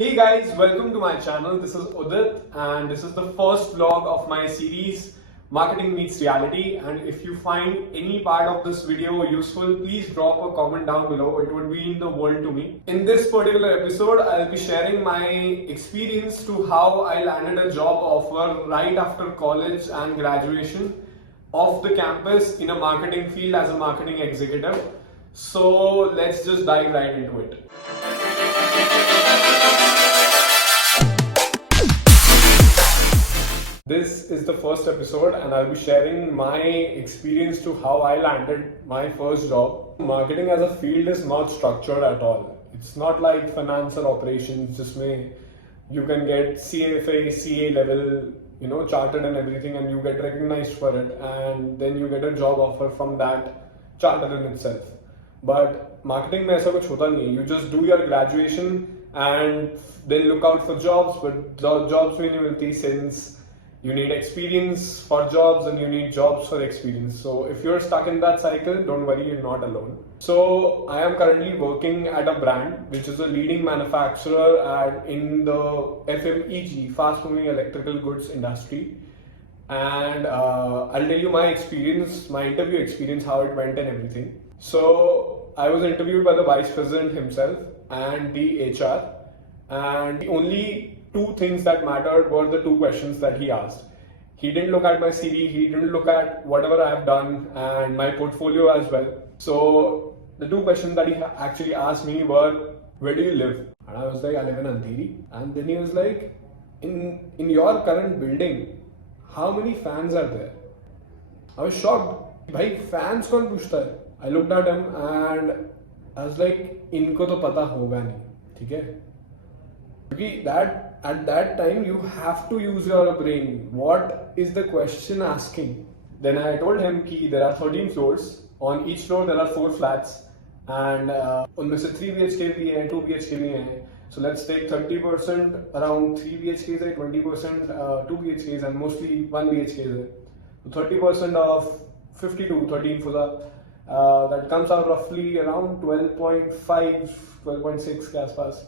Hey guys, welcome to my channel. This is Udit and this is the first vlog of my series Marketing Meets Reality. And if you find any part of this video useful, please drop a comment down below. It would mean the world to me. In this particular episode, I'll be sharing my experience to how I landed a job offer right after college and graduation off the campus in a marketing field as a marketing executive. So let's just dive right into it. This is the first episode and I'll be sharing my experience to how I landed my first job. Marketing as a field is not structured at all. It's not like finance or operations, just you can get CFA, CA level, chartered and everything, and you get recognized for it, and then you get a job offer from that charter in itself. But marketing में ऐसा कुछ होता नहीं है. You just do your graduation and then look out for jobs, but jobs भी नहीं मिलती since you need experience for jobs and you need jobs for experience. So if you're stuck in that cycle, don't worry, you're not alone. So I am currently working at a brand which is a leading manufacturer in the FMEG, fast moving electrical goods industry. And I'll tell you my experience, my interview experience, how it went and everything. So I was interviewed by the vice president himself and the HR, and the only two things that mattered were the two questions that he asked. He didn't look at my CV, he didn't look at whatever I have done and my portfolio as well. So the two questions that he actually asked me were, where do you live? And I was like, I live in Andheri. And then he was like, in your current building, how many fans are there? I was shocked. Bhai, fans kaun puchta hai? I looked at him and I was like, इनको तो पता होगा नहीं, ठीक है? Because at that time you have to use your brain. What is the question asking? Then I told him that there are 13 floors. On each floor there are 4 flats, and उनमें से 3 BHK भी हैं, 2 BHK भी हैं. So let's take 30% around 3 BHKs, 20% 2 BHKs, and mostly 1 BHK. So 30% of 52, 13 for that comes out roughly around 12.5, 12.6 के आसपास.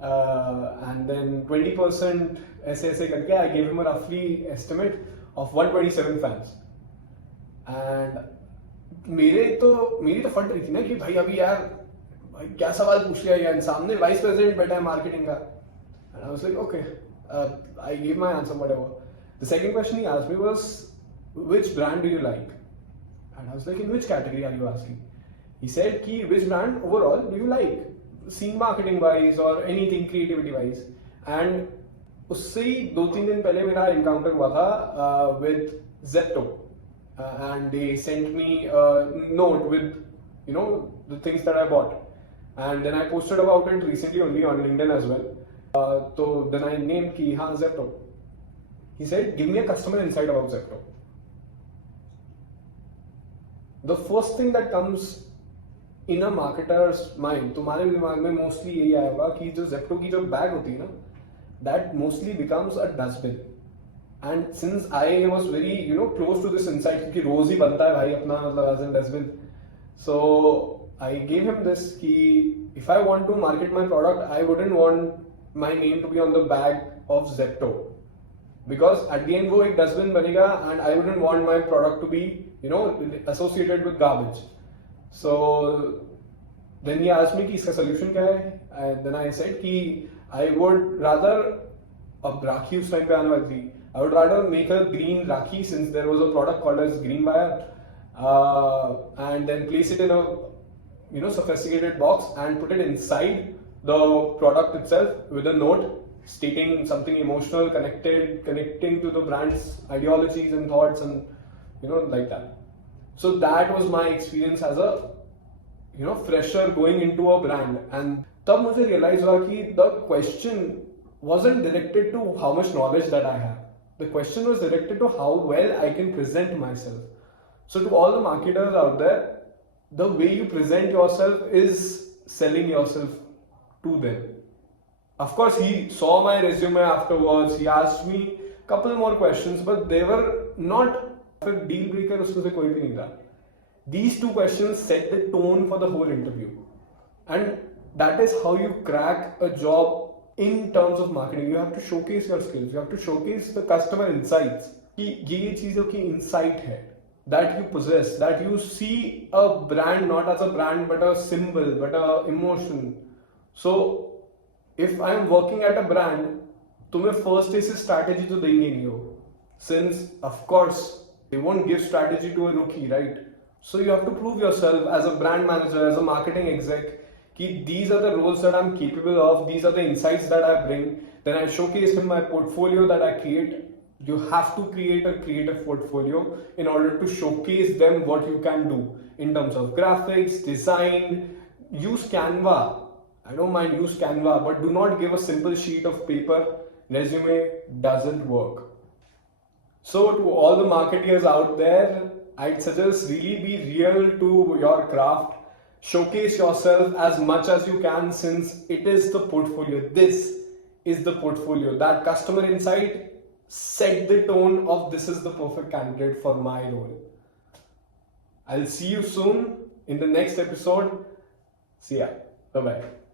And then 20% ऐसे करके I gave him a roughly estimate of 127 fans. And मेरी तो फट रही थी ना कि भाई अभी यार भाई क्या सवाल पूछ लिया यार, सामने वाइस प्रेसिडेंट बैठा है मार्केटिंग का. And I was like, okay, I gave my answer, whatever. The second question he asked me was, which brand do you like? And I was like, in which category are you asking? He said, which brand overall do you like? Scene marketing wise or anything creativity wise. And उससे ही 2-3 दिन पहले मेरा encounter हुआ था with Zepto, and they sent me a note with the things that I bought, and then I posted about it recently only on LinkedIn as well. So then I named कि हाँ Zepto. He said, give me a customer insight about Zepto. The first thing that comes in a marketer's mind, तुम्हारे दिमाग में mostly यही आएगा कि जो Zepto की जो bag होती है ना, that mostly becomes a dustbin. And since I was very close to this insight क्योंकि रोज ही बनता है भाई अपना मतलब as in dustbin, so I gave him this कि if I want to market my product, I wouldn't want my name to be on the bag of Zepto, because at the end वो एक dustbin बनेगा and I wouldn't want my product to be associated with garbage. So then he asked me कि इसका solution क्या है, and then I said कि I would rather, अब राखी उस टाइम पे आने वाली थी, I would rather make a green rakhi since there was a product called as green buyer, and then place it in a sophisticated box and put it inside the product itself with a note stating something emotional, connecting to the brand's ideologies and thoughts and like that. So that was my experience as a fresher going into a brand. And तब मुझे realize हुआ कि the question wasn't directed to how much knowledge that I have. The question was directed to how well I can present myself. So to all the marketers out there, the way you present yourself is selling yourself to them. Of course, he saw my resume afterwards. He asked me a couple more questions, but they were not a deal breaker. उसमें से कोई भी नहीं था. These two questions set the tone for the whole interview. And that is how you crack a job in terms of marketing, you have to showcase your skills. You have to showcase the customer insights. कि ये चीजों की insight है that you possess, that you see a brand not as a brand but a symbol, but a emotion. So if I am working at a brand, तुम्हें first ऐसी strategy तो देंगे नहीं हो, since of course they won't give strategy to a rookie, right? So you have to prove yourself as a brand manager, as a marketing exec, कि these are the roles that I'm capable of, these are the insights that I bring. Then I showcase in my portfolio that I create. You have to create a creative portfolio in order to showcase them what you can do in terms of graphics, design. Use Canva. I don't mind, use Canva, but do not give a simple sheet of paper. Resume doesn't work. So to all the marketeers out there, I'd suggest really be real to your craft. Showcase yourself as much as you can, since it is the portfolio. This is the portfolio. That customer insight set the tone of this is the perfect candidate for my role. I'll see you soon in the next episode. See ya. Bye bye.